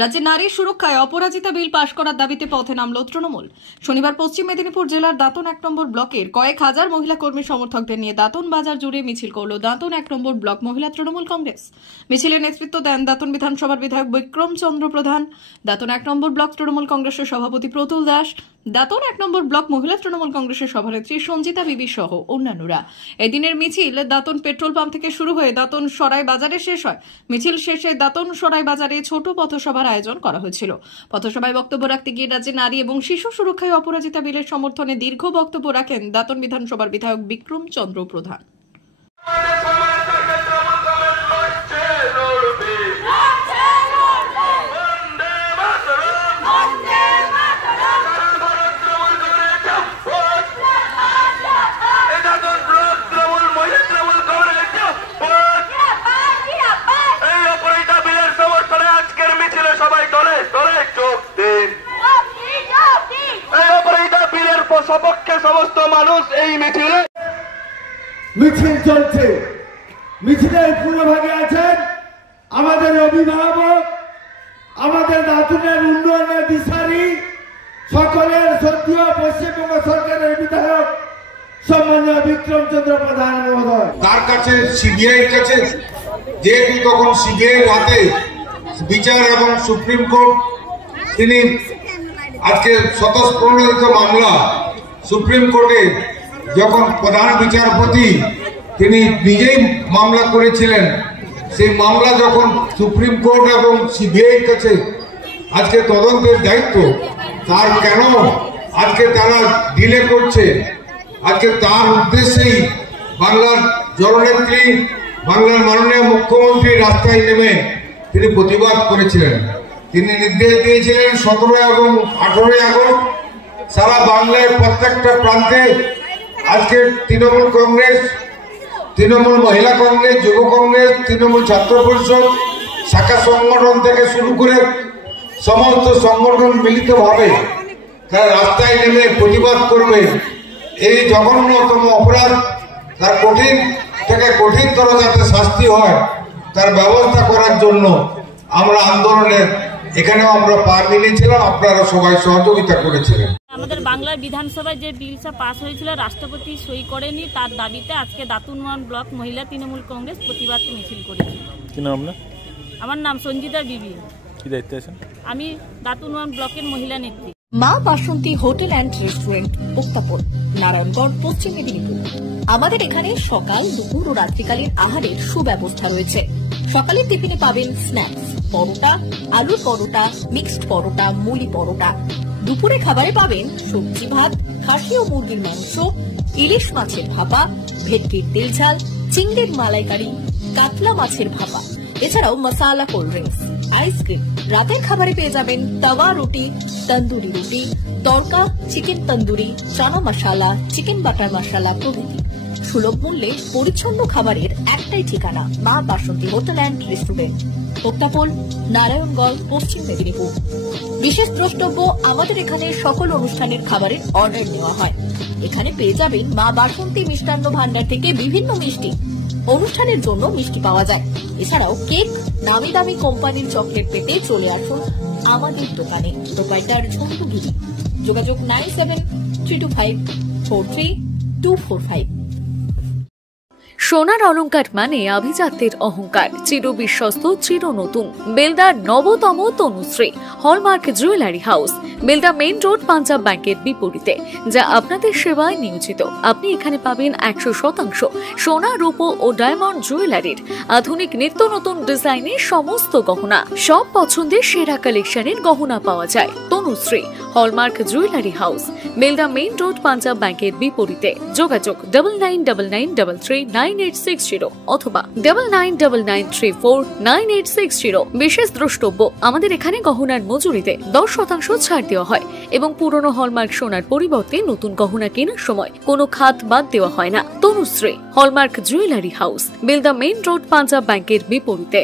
রাজ্যে নারী সুরক্ষায় অপরাজিতা বিল পাশ করার দাবিতে পথে নামল তৃণমূল। শনিবার পশ্চিম মেদিনীপুর জেলার দাঁতন 1 নম্বর ব্লকের কয়েক হাজার মহিলা কর্মী সমর্থকদের নিয়ে দাঁতন বাজার জুড়ে মিছিল করল দাঁতন 1 নম্বর ব্লক মহিলা তৃণমূল কংগ্রেস। মিছিলের নেতৃত্ব দেন দাঁতন বিধানসভার বিধায়ক বিক্রম চন্দ্র প্রধান, দাঁতন 1 নম্বর ব্লক তৃণমূল কংগ্রেসের সভাপতি প্রতুল দাস, দাঁতন 1 নম্বর ব্লক মহিলা তৃণমূল কংগ্রেসের সভানেত্রী সঞ্জিতা বিবি সহ অন্যান্যরা। এদিনের মিছিল দাঁতন পেট্রোল পাম্প থেকে শুরু হয়ে দাঁতন সরাই বাজারে শেষ হয়। মিছিল শেষে দাঁতন সরাই বাজারে ছোট পথসভার আয়োজন করা হয়েছিল। পথসভায় বক্তব্য রাখতে গিয়ে রাজ্যে নারী এবং শিশু সুরক্ষায় অপরাজিতা বিলের সমর্থনে দীর্ঘ বক্তব্য রাখেন দাঁতন বিধানসভার বিধায়ক বিক্রম চন্দ্র প্রধান। সপক্ষে সমস্ত মানুষ এই মিছিল চলছে। মিছিলের পূর্বভাগে আছেন আমাদের অভিভাবক, আমাদের দাঁতনের উন্নয়নের দিশারি, সকলের সত্যিও পশ্চিমবঙ্গ সরকারের বিধায়ক সম্মানীয় বিক্রম চন্দ্র প্রধান মহোদয়। তার কাছে সিবিআই কাছে যেহেতু তখন সিবিআই হাতে বিচার এবং সুপ্রিম কোর্ট তিনি আজকে স্বতঃপ্রণোদিত মামলা সুপ্রিম কোর্টে যখন প্রধান বিচারপতি তিনি নিজেই মামলা করেছিলেন, সেই মামলা যখন সুপ্রিম কোর্ট এবং সিবিআই কাছে আজকে তদন্তের দায়িত্ব, তার কেন আজকে তারা ডিলে করছে? আজকে তার উদ্দেশ্যেই বাংলার জননেত্রী, বাংলার মাননীয় মুখ্যমন্ত্রী রাস্তায় নেমে তিনি প্রতিবাদ করেছিলেন। তিনি নির্দেশ দিয়েছিলেন 17 এবং 18 আগস্ট সারা বাংলায় প্রত্যেকটা প্রান্তে আজকে তৃণমূল কংগ্রেস, তৃণমূল মহিলা কংগ্রেস, যুব কংগ্রেস, তৃণমূল ছাত্র পরিষদ, শাখা সংগঠন থেকে শুরু করে সমস্ত সংগঠন মিলিতভাবে তারা রাস্তায় নেমে প্রতিবাদ করবে। এই জঘন্যতম অপরাধ তার কঠিন থেকে কঠিনতর যাতে শাস্তি হয় তার ব্যবস্থা করার জন্য আমরা আন্দোলনের এখানেও আমরা পার নিয়েছিলাম, আপনারা সবাই সহযোগিতা করেছিলেন। আমাদের বাংলার বিধানসভায় যে বিলটা পাস হয়েছিল রাষ্ট্রপতি সই করেনি, তার দাবিতে আজকে দাঁতন 1 ব্লক মহিলা তৃণমূল কংগ্রেস প্রতিবাদ মিছিল করেছি। কি নাম আপনার? আমার নাম সঞ্জিতা বিবি। কি দায়িত্বে আছেন? আমি দাঁতন 1 ব্লকের মহিলা নেত্রী। মা বাসন্তী হোটেল অ্যান্ড রেস্টুরেন্ট, উত্তাপন, নারায়ণগড়, পশ্চিম মেদিনীপুর। আমাদের এখানে সকাল, দুপুর ও রাত্রিকালীন আহারের সুব্যবস্থা রয়েছে। সকালের টিফিনে পাবেন স্ন্যাক্স, পরোটা, আলুর পরোটা, মিক্সড পরোটা, মুলি পরোটা। দুপুরে খাবারে পাবেন সবজি ভাত, খাসি ও মুরগির মাংস, ইলিশ মাছের ভাপা, ভেটকির তেল ঝাল, চিংড়ির মালাইকারি, কাতলা মাছের ভাপা, এছাড়াও মশালা কোল্ড ড্রিঙ্কস, আইসক্রিম। রাতের খাবারে পেয়ে যাবেন তাওয়া রুটি, তন্দুরি রুটি, তড়কা, চিকেন তন্দুরি, চানা মশালা, চিকেন বাটার মশালা প্রভৃতি। সুলভ মূল্যে পরিচ্ছন্ন খাবারের একটাই ঠিকানা, মা বাসন্তী হোটেল অ্যান্ড রেস্টুরেন্ট, উত্তাপন, নারায়ণগড়, পশ্চিম মেদিনীপুর। বিশেষ দ্রষ্টব্য, আমাদের এখানে সকল অনুষ্ঠানের খাবারের অর্ডার নেওয়া হয়। এখানে পেয়ে যাবেন মা বাসন্তী মিষ্টান্ন ভান্ডার থেকে বিভিন্ন মিষ্টি। অনুষ্ঠানের জন্য মিষ্টি পাওয়া যায়। এছাড়াও কেক, নামি দামি কোম্পানির চকলেট পেতে চলে আসুন আমাদের দোকানে। প্রোপাইটার ঝন্টুগিরি। যোগাযোগ 9732543245। সোনার অলংকার মানে আভিজাত্যের অহংকার, চির বিশ্বস্ত, চির নতুন। বেলদার নবতম Tanushree hallmark jewellery house, Belda main road, Punjab ব্যাংকের বিপরীতে, যা আপনাদের সেবায় নিয়োজিত। আপনি এখানে পাবেন 100% সোনা, রূপো ও ডায়মন্ড জুয়েলারির আধুনিক নিত্য নতুন ডিজাইনের সমস্ত গহনা। সব পছন্দের সেরা কালেকশনের গহনা পাওয়া যায়। Tanushree hallmark jewellery house, Belda main road, Punjab ব্যাংকের বিপরীতে। যোগাযোগ 9999399860 অথবা 9999349860। বিশেষ দ্রষ্টব্য, আমাদের এখানে গহনার মজুরিতে 10% ছাড় দেওয়া হয় এবং পুরনো হলমার্ক সোনার পরিবর্তে নতুন গহনা কেনার সময় কোনো খাত বাদ দেওয়া হয় না। Tanushree hallmark jewellery house, Belda main road, Punjab ব্যাংকের বিপরীতে।